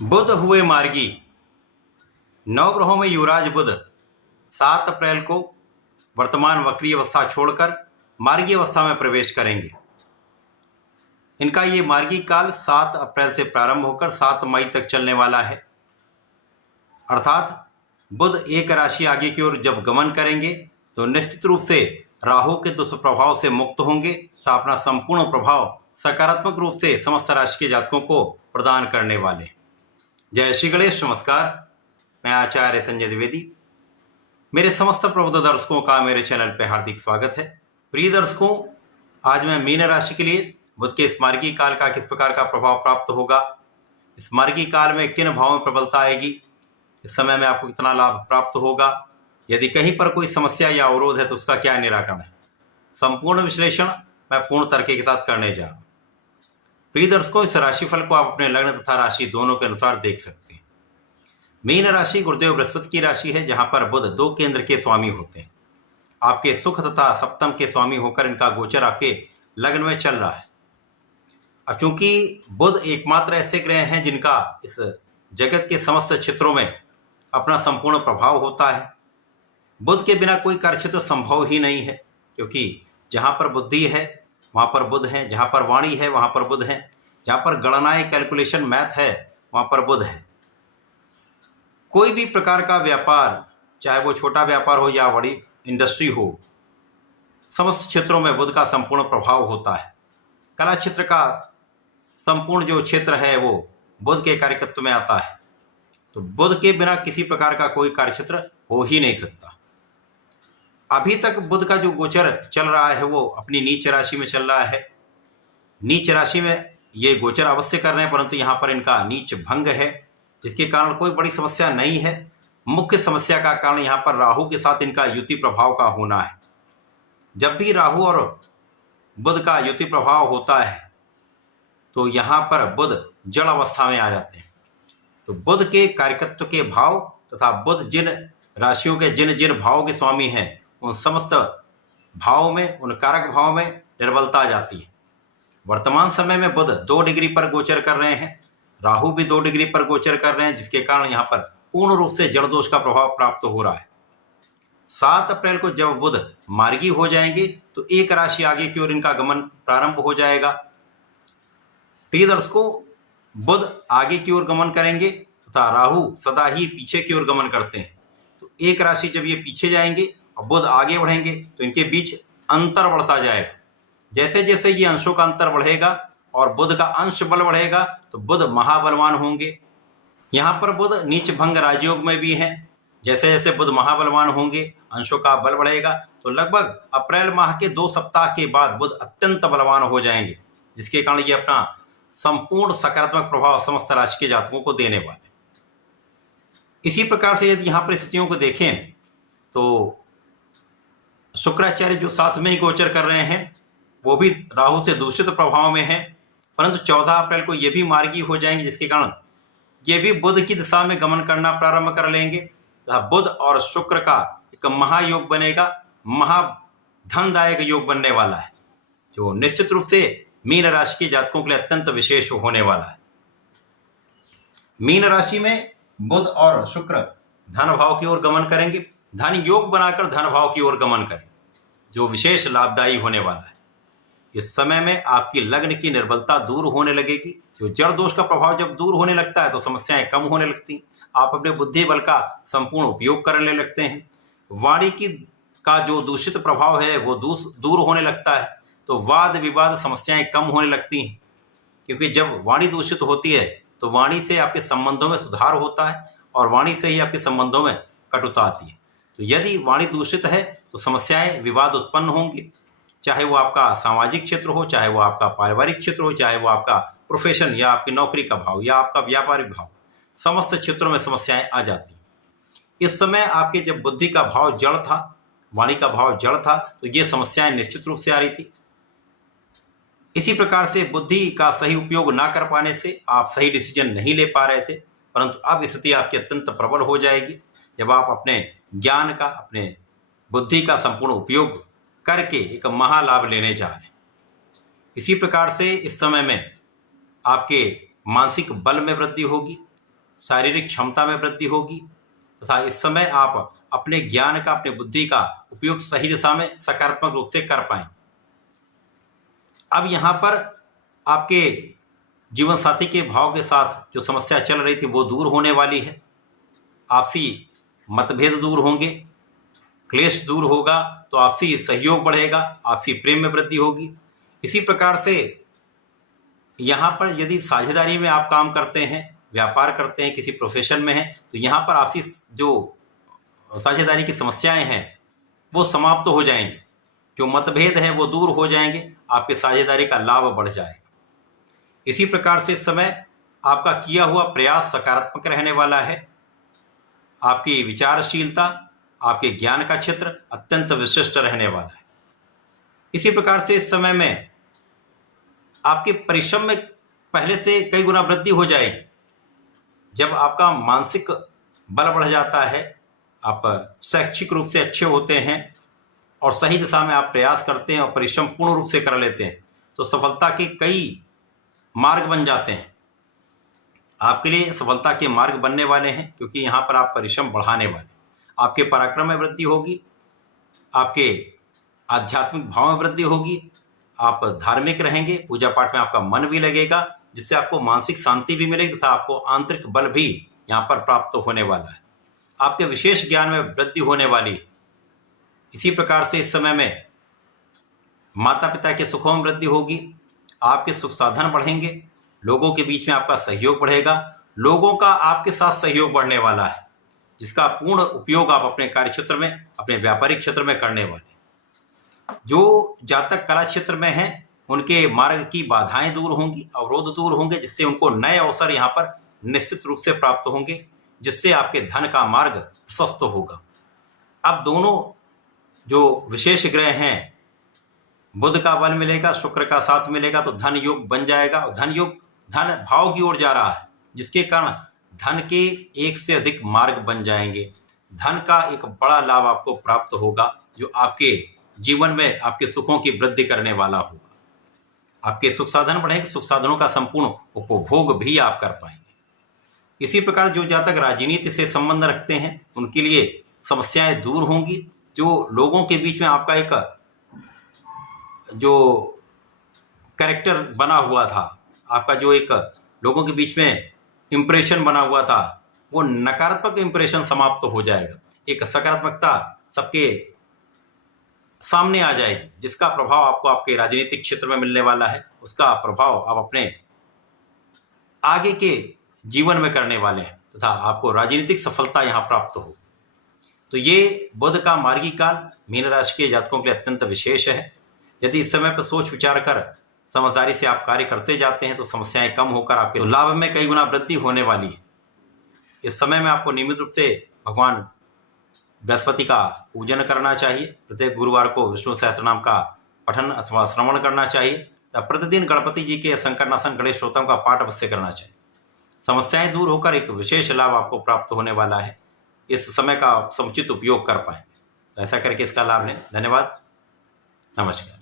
बुध हुए मार्गी। नवग्रहों में युवराज बुध 7 अप्रैल को वर्तमान वक्री अवस्था छोड़कर मार्गी अवस्था में प्रवेश करेंगे। इनका ये मार्गी काल 7 अप्रैल से प्रारंभ होकर 7 मई तक चलने वाला है। अर्थात बुध एक राशि आगे की ओर जब गमन करेंगे तो निश्चित रूप से राहु के दुष्प्रभाव से मुक्त होंगे तो अपना संपूर्ण प्रभाव सकारात्मक रूप से समस्त राशि के जातकों को प्रदान करने वाले। जय श्री गणेश। नमस्कार, मैं आचार्य संजय द्विवेदी। मेरे समस्त प्रबुद्ध दर्शकों का मेरे चैनल पर हार्दिक स्वागत है। प्रिय दर्शकों, आज मैं मीन राशि के लिए बुध के इस मार्गी काल का किस प्रकार का प्रभाव प्राप्त होगा, इस मार्गी काल में किन भावों में प्रबलता आएगी, इस समय में आपको कितना लाभ प्राप्त होगा, यदि कहीं पर कोई समस्या या अवरोध है तो उसका क्या निराकरण है, संपूर्ण विश्लेषण मैं पूर्ण तर्क के साथ करने जा रहा हूं। प्रिय दर्शकों, इस राशिफल को आप अपने लग्न तथा राशि दोनों के अनुसार देख सकते हैं। मीन राशि गुरुदेव बृहस्पति की राशि है, जहां पर बुध 2 केंद्र के स्वामी होते हैं। आपके सुख तथा सप्तम के स्वामी होकर इनका गोचर आपके लग्न में चल रहा है। अब चूंकि बुध एकमात्र ऐसे ग्रह हैं जिनका इस जगत के समस्त क्षेत्रों में अपना संपूर्ण प्रभाव होता है। बुध के बिना कोई कार्यक्षेत्र संभव ही नहीं है, क्योंकि जहां पर बुद्धि है वहां पर बुध है, जहां पर वाणी है वहां पर बुध है, जहां पर गणनाएं कैलकुलेशन मैथ है वहां पर बुध है। कोई भी प्रकार का व्यापार, चाहे वो छोटा व्यापार हो या बड़ी इंडस्ट्री हो, समस्त क्षेत्रों में बुध का संपूर्ण प्रभाव होता है। कला क्षेत्र का संपूर्ण जो क्षेत्र है वो बुध के कार्यकत्व में आता है। तो बुध के बिना किसी प्रकार का कोई कार्यक्षेत्र हो ही नहीं सकता। अभी तक बुध का जो गोचर चल रहा है वो अपनी नीच राशि में चल रहा है। नीच राशि में ये गोचर अवश्य कर रहे हैं, परंतु यहाँ पर इनका नीच भंग है, जिसके कारण कोई बड़ी समस्या नहीं है। मुख्य समस्या का कारण यहाँ पर राहु के साथ इनका युति प्रभाव का होना है। जब भी राहु और बुध का युति प्रभाव होता है तो यहाँ पर बुध जड़ अवस्था में आ जाते हैं। तो बुध के कार्यकत्व के भाव तथा बुध जिन राशियों के जिन जिन भावों के स्वामी हैं उन समस्त भावों में, उन कारक भाव में निर्बलता आ जाती है। वर्तमान समय में बुध 2 डिग्री पर गोचर कर रहे हैं, राहु भी 2 डिग्री पर गोचर कर रहे हैं, जिसके कारण यहाँ पर पूर्ण रूप से जड़ दोष का प्रभाव प्राप्त हो रहा है। 7 अप्रैल को जब बुध मार्गी हो जाएंगे तो एक राशि आगे की ओर इनका गमन प्रारंभ हो जाएगा। प्रिय दर्शकों, बुध आगे की ओर गमन करेंगे तथा राहु सदा ही पीछे की ओर गमन करते हैं। तो एक राशि जब ये पीछे जाएंगे और बुध आगे बढ़ेंगे तो इनके बीच अंतर बढ़ता जाएगा। जैसे जैसे ये अंशों का अंतर बढ़ेगा और बुध का अंश बल बढ़ेगा तो बुध महाबलवान होंगे। यहाँ पर बुध नीच भंग राजयोग में भी हैं। जैसे जैसे बुध महाबलवान होंगे, अंशों का बल बढ़ेगा, तो लगभग अप्रैल माह के 2 सप्ताह के बाद बुध अत्यंत बलवान हो जाएंगे, जिसके कारण ये अपना संपूर्ण सकारात्मक प्रभाव समस्त राशि के जातकों को देने वाले। इसी प्रकार से यदि यहाँ पर स्थितियों को देखें तो शुक्राचार्य जो 7 में ही गोचर कर रहे हैं वो भी राहु से दूषित प्रभाव में है, परंतु 14 अप्रैल को ये भी मार्गी हो जाएंगे, जिसके कारण ये भी बुध की दिशा में गमन करना प्रारंभ कर लेंगे। तो बुध और शुक्र का एक महायोग बनेगा, महाधनदायक योग बनने वाला है, जो निश्चित रूप से मीन राशि के जातकों के लिए अत्यंत विशेष होने वाला है। मीन राशि में बुध और शुक्र धन भाव की ओर गमन करेंगे, धन योग बनाकर धन भाव की ओर गमन करें, जो विशेष लाभदायी होने वाला है। इस समय में आपकी लग्न की निर्बलता दूर होने लगेगी। जो जड़ दोष का प्रभाव जब दूर होने लगता है तो समस्याएं कम होने लगती, आप अपने बुद्धि बल का संपूर्ण उपयोग करने लगते हैं। वाणी की का जो दूषित प्रभाव है वो दूर होने लगता है, तो वाद विवाद समस्याएं कम होने लगती हैं, क्योंकि जब वाणी दूषित होती है तो वाणी से आपके संबंधों में सुधार होता है और वाणी से ही आपके संबंधों में कटुता आती है। तो यदि वाणी दूषित है तो समस्याएं विवाद उत्पन्न होंगे, चाहे वो आपका सामाजिक क्षेत्र हो, चाहे वो आपका पारिवारिक क्षेत्र हो, चाहे वो आपका प्रोफेशन या आपकी नौकरी का भाव या आपका व्यापारिक भाव, समस्त क्षेत्रों में समस्याएं आ जाती हैं। इस समय आपके जब बुद्धि का भाव जड़ था, वाणी का भाव जड़ था, तो ये समस्याएं निश्चित रूप से आ रही थी। इसी प्रकार से बुद्धि का सही उपयोग ना कर पाने से आप सही डिसीजन नहीं ले पा रहे थे, परंतु अब स्थिति आपकी अत्यंत प्रबल हो जाएगी जब आप अपने ज्ञान का, अपने बुद्धि का संपूर्ण उपयोग करके एक महालाभ लेने जा रहे हैं। इसी प्रकार से इस समय में आपके मानसिक बल में वृद्धि होगी, शारीरिक क्षमता में वृद्धि होगी तथा इस समय आप अपने ज्ञान का, अपने बुद्धि का उपयोग सही दिशा में सकारात्मक रूप से कर पाएं। अब यहाँ पर आपके जीवन साथी के भाव के साथ जो समस्या चल रही थी वो दूर होने वाली है। आपसी मतभेद दूर होंगे, क्लेश दूर होगा, तो आपसी सहयोग बढ़ेगा, आपसी प्रेम में वृद्धि होगी। इसी प्रकार से यहाँ पर यदि साझेदारी में आप काम करते हैं, व्यापार करते हैं, किसी प्रोफेशन में हैं, तो यहाँ पर आपसी जो साझेदारी की समस्याएं हैं वो समाप्त हो जाएंगी, जो मतभेद हैं वो दूर हो जाएंगे, आपके साझेदारी का लाभ बढ़ जाएगा। इसी प्रकार से इस समय आपका किया हुआ प्रयास सकारात्मक रहने वाला है। आपकी विचारशीलता, आपके ज्ञान का क्षेत्र अत्यंत विशिष्ट रहने वाला है। इसी प्रकार से इस समय में आपके परिश्रम में पहले से कई गुना वृद्धि हो जाएगी। जब आपका मानसिक बल बढ़ जाता है, आप शैक्षिक रूप से अच्छे होते हैं और सही दिशा में आप प्रयास करते हैं और परिश्रम पूर्ण रूप से कर लेते हैं, तो सफलता के कई मार्ग बन जाते हैं। आपके लिए सफलता के मार्ग बनने वाले हैं, क्योंकि यहाँ पर आप परिश्रम बढ़ाने वाले। आपके पराक्रम में वृद्धि होगी, आपके आध्यात्मिक भाव में वृद्धि होगी, आप धार्मिक रहेंगे, पूजा पाठ में आपका मन भी लगेगा, जिससे आपको मानसिक शांति भी मिलेगी तथा आपको आंतरिक बल भी यहाँ पर प्राप्त होने वाला है। आपके विशेष ज्ञान में वृद्धि होने वाली है। इसी प्रकार से इस समय में माता पिता के सुखों में वृद्धि होगी, आपके सुख साधन बढ़ेंगे, लोगों के बीच में आपका सहयोग बढ़ेगा, लोगों का आपके साथ सहयोग बढ़ने वाला है, जिसका पूर्ण उपयोग आप अपने कार्य क्षेत्र में, अपने व्यापारिक क्षेत्र में करने वाले। जो जातक कला क्षेत्र में हैं, उनके मार्ग की बाधाएं दूर होंगी, अवरोध दूर होंगे, जिससे उनको नए अवसर यहाँ पर निश्चित रूप से प्राप्त होंगे, जिससे आपके धन का मार्ग प्रशस्त होगा। अब दोनों जो विशेष ग्रह हैं, बुध का बल मिलेगा, शुक्र का साथ मिलेगा, तो धन योग बन जाएगा। और धन योग धन भाव की ओर जा रहा है, जिसके कारण धन के एक से अधिक मार्ग बन जाएंगे। धन का एक बड़ा लाभ आपको प्राप्त होगा, जो आपके जीवन में आपके सुखों की वृद्धि करने वाला होगा। आपके सुख साधन बढ़ेंगे, सुख साधनों का संपूर्ण उपभोग भी आप कर पाएंगे। इसी प्रकार जो जातक राजनीति से संबंध रखते हैं, उनके लिए समस्याएं दूर होंगी। जो लोगों के बीच में आपका एक जो कैरेक्टर बना हुआ था, आपका जो एक लोगों के बीच में इंप्रेशन बना हुआ था, वो नकारात्मक इंप्रेशन समाप्त हो जाएगा। एक सकारात्मकता सबके सामने आ जाएगी, जिसका प्रभाव आपको आपके राजनीतिक क्षेत्र में मिलने वाला है। उसका प्रभाव आप अपने आगे के जीवन में करने वाले हैं तथा आपको राजनीतिक सफलता यहाँ प्राप्त हो। तो ये बुध का मार्गी काल मीन राशि के जातकों के लिए अत्यंत विशेष है। यदि इस समय पर सोच विचार कर समझदारी से आप कार्य करते जाते हैं, तो समस्याएं कम होकर आपके लाभ में कई गुना वृद्धि होने वाली है। इस समय में आपको नियमित रूप से भगवान बृहस्पति का पूजन करना चाहिए। प्रत्येक गुरुवार को विष्णु सहस्त्रनाम का पठन अथवा श्रवण करना चाहिए। प्रतिदिन गणपति जी के संकर्णासन गणेश स्तोत्रम का पाठ अवश्य करना चाहिए। समस्याएं दूर होकर एक विशेष लाभ आपको प्राप्त होने वाला है। इस समय का समुचित उपयोग कर पाएंगे, तो ऐसा करके इसका लाभ लें। धन्यवाद, नमस्कार।